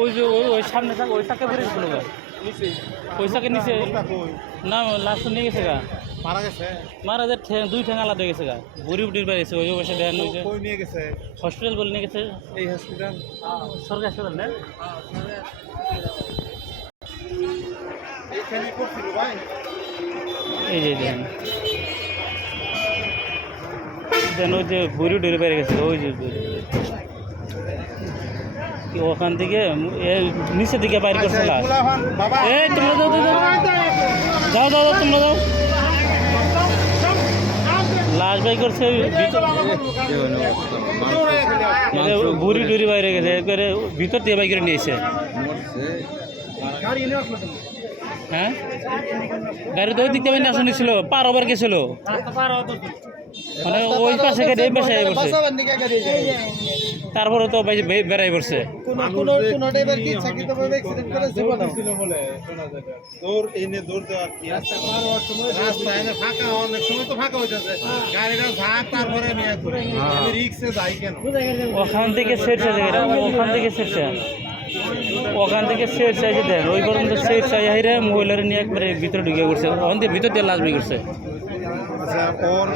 ওই যে ওই সামনে থাকে ওই টাকা বেড়ে গেছিল ওই টাকা নিচে না লাস্ট নিয়ে গেছে গা মারা যে দুই ঠ্যাং আলাদা হয়ে গেছে গা বুড়ি বুড়ির বাড়ি গেছে ওই বসে দেন নিয়ে গেছে হসপিটাল বলে নিয়ে গেছে এই হসপিটাল সরকারি হাসপাতাল না এই যে দেন দেন ওই যে বুড়ি ডুড়ি বেড়ে গেছে ওই যে ওখান থেকে নিচের দিকে বাইর করছে এই তোমরা যাও যাও যাও তোমরা যাও লাশ বাই করছে বুড়ি টুড়ি বাইরে গেছে একবারে ভিতর দিয়ে বাই করে নিয়েছে হ্যাঁ গাড়ি তো ওই দিক থেকে আসা নিছিল পার ওভার গেছিল মানে ওই পাশে গাড়ি এই পাশে বসে তারপরে তো বেড়াই পড়ছে ওখান থেকে সেরছে ওখান থেকে সেরছে ওখান থেকে সেট চাইছে দেন ওই পর্যন্ত সেট চাই হাইরে মহিলার নিয়ে একবারে ভিতরে ঢুকে করছে ওখান থেকে ভিতর দিয়ে লাশ বের করছে ওর